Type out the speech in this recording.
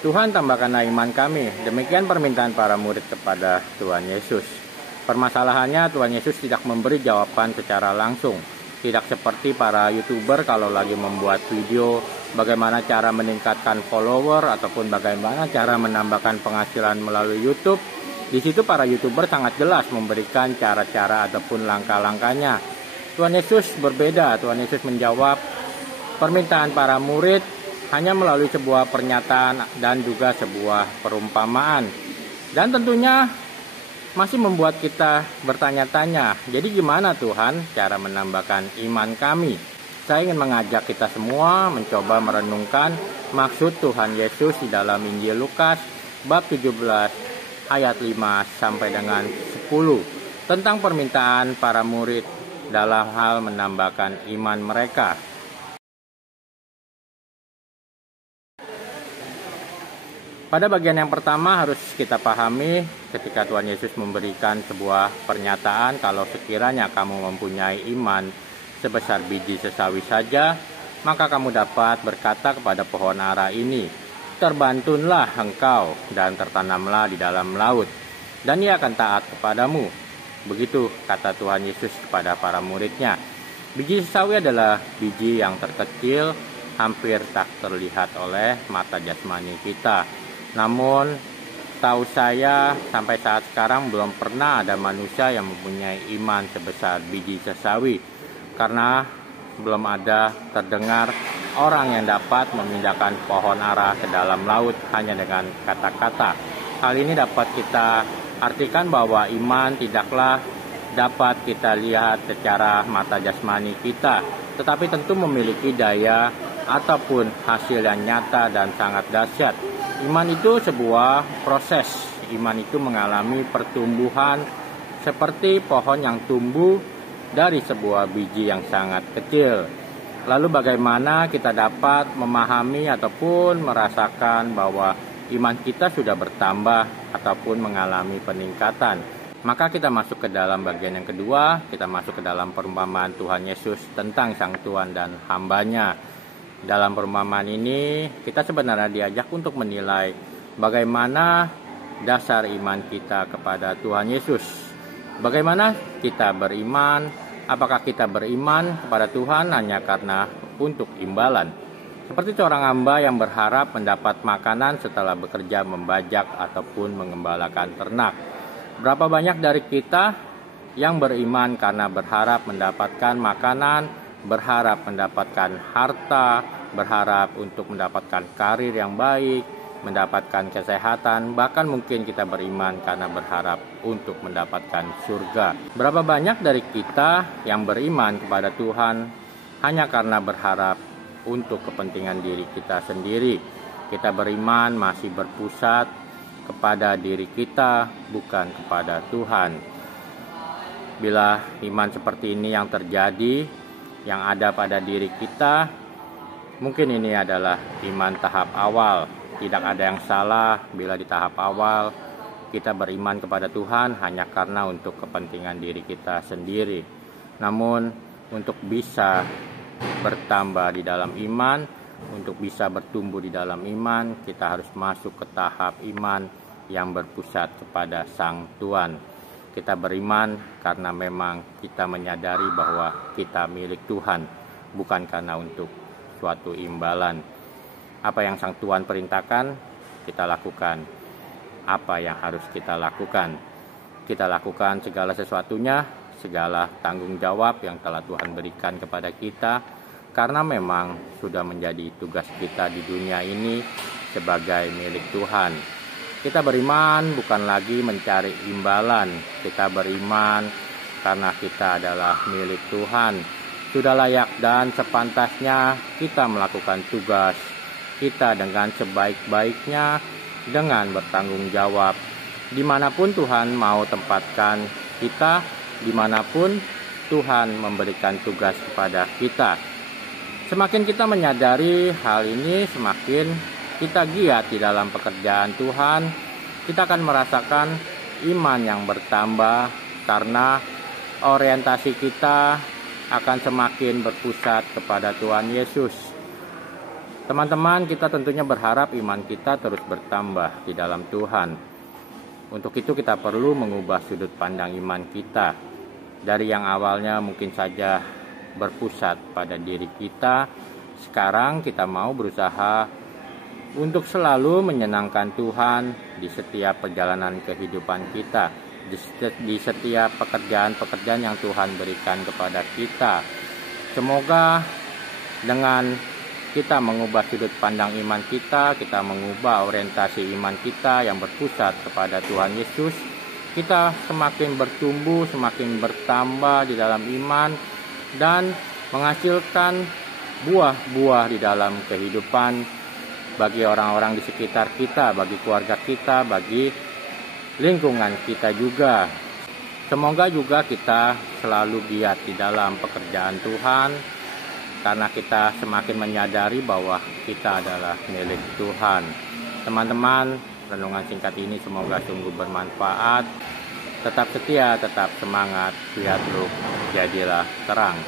Tuhan, tambahkanlah iman kami. Demikian permintaan para murid kepada Tuhan Yesus. Permasalahannya, Tuhan Yesus tidak memberi jawaban secara langsung. Tidak seperti para YouTuber kalau lagi membuat video bagaimana cara meningkatkan follower ataupun bagaimana cara menambahkan penghasilan melalui YouTube. Di situ para YouTuber sangat jelas memberikan cara-cara ataupun langkah-langkahnya. Tuhan Yesus berbeda. Tuhan Yesus menjawab permintaan para murid hanya melalui sebuah pernyataan dan juga sebuah perumpamaan. Dan tentunya masih membuat kita bertanya-tanya, jadi gimana Tuhan cara menambahkan iman kami? Saya ingin mengajak kita semua mencoba merenungkan maksud Tuhan Yesus di dalam Injil Lukas bab 17 ayat 5 sampai dengan 10 tentang permintaan para murid dalam hal menambahkan iman mereka. Pada bagian yang pertama harus kita pahami ketika Tuhan Yesus memberikan sebuah pernyataan, kalau sekiranya kamu mempunyai iman sebesar biji sesawi saja, maka kamu dapat berkata kepada pohon ara ini, terbantunlah engkau dan tertanamlah di dalam laut, dan ia akan taat kepadamu. Begitu kata Tuhan Yesus kepada para muridnya. Biji sesawi adalah biji yang terkecil, hampir tak terlihat oleh mata jasmani kita. Namun, tahu saya sampai saat sekarang belum pernah ada manusia yang mempunyai iman sebesar biji sesawi, karena belum ada terdengar orang yang dapat memindahkan pohon ara ke dalam laut hanya dengan kata-kata. Hal ini dapat kita artikan bahwa iman tidaklah dapat kita lihat secara mata jasmani kita, tetapi tentu memiliki daya ataupun hasil yang nyata dan sangat dahsyat. Iman itu sebuah proses. Iman itu mengalami pertumbuhan seperti pohon yang tumbuh dari sebuah biji yang sangat kecil. Lalu bagaimana kita dapat memahami ataupun merasakan bahwa iman kita sudah bertambah ataupun mengalami peningkatan? Maka kita masuk ke dalam bagian yang kedua, kita masuk ke dalam perumpamaan Tuhan Yesus tentang Sang Tuan dan hambanya. Dalam perumpamaan ini kita sebenarnya diajak untuk menilai bagaimana dasar iman kita kepada Tuhan Yesus. Bagaimana kita beriman? Apakah kita beriman kepada Tuhan hanya karena untuk imbalan? Seperti seorang hamba yang berharap mendapat makanan setelah bekerja membajak ataupun mengembalakan ternak. Berapa banyak dari kita yang beriman karena berharap mendapatkan makanan, berharap mendapatkan harta, berharap untuk mendapatkan karir yang baik, mendapatkan kesehatan, bahkan mungkin kita beriman karena berharap untuk mendapatkan surga. Berapa banyak dari kita yang beriman kepada Tuhan hanya karena berharap untuk kepentingan diri kita sendiri. Kita beriman masih berpusat kepada diri kita, bukan kepada Tuhan. Bila iman seperti ini yang terjadi, yang ada pada diri kita, mungkin ini adalah iman tahap awal. Tidak ada yang salah bila di tahap awal kita beriman kepada Tuhan hanya karena untuk kepentingan diri kita sendiri. Namun untuk bisa bertambah di dalam iman, untuk bisa bertumbuh di dalam iman, kita harus masuk ke tahap iman yang berpusat kepada Sang Tuan. Kita beriman karena memang kita menyadari bahwa kita milik Tuhan, bukan karena untuk suatu imbalan. Apa yang Sang Tuan perintahkan, kita lakukan. Apa yang harus kita lakukan? Kita lakukan segala sesuatunya, segala tanggung jawab yang telah Tuhan berikan kepada kita, karena memang sudah menjadi tugas kita di dunia ini sebagai milik Tuhan. Kita beriman bukan lagi mencari imbalan. Kita beriman karena kita adalah milik Tuhan. Sudah layak dan sepantasnya kita melakukan tugas kita dengan sebaik-baiknya, dengan bertanggung jawab. Dimanapun Tuhan mau tempatkan kita, dimanapun Tuhan memberikan tugas kepada kita. Semakin kita menyadari hal ini, semakin kita giat di dalam pekerjaan Tuhan, kita akan merasakan iman yang bertambah karena orientasi kita akan semakin berpusat kepada Tuhan Yesus. Teman-teman, kita tentunya berharap iman kita terus bertambah di dalam Tuhan. Untuk itu kita perlu mengubah sudut pandang iman kita. Dari yang awalnya mungkin saja berpusat pada diri kita, sekarang kita mau berusaha untuk selalu menyenangkan Tuhan di setiap perjalanan kehidupan kita, di setiap pekerjaan-pekerjaan yang Tuhan berikan kepada kita. Semoga dengan kita mengubah sudut pandang iman kita mengubah orientasi iman kita yang berpusat kepada Tuhan Yesus, kita semakin bertumbuh, semakin bertambah di dalam iman, dan menghasilkan buah-buah di dalam kehidupan bagi orang-orang di sekitar kita, bagi keluarga kita, bagi lingkungan kita juga. Semoga juga kita selalu giat di dalam pekerjaan Tuhan, karena kita semakin menyadari bahwa kita adalah milik Tuhan. Teman-teman, renungan singkat ini semoga sungguh bermanfaat. Tetap setia, tetap semangat, lihat lu, jadilah terang.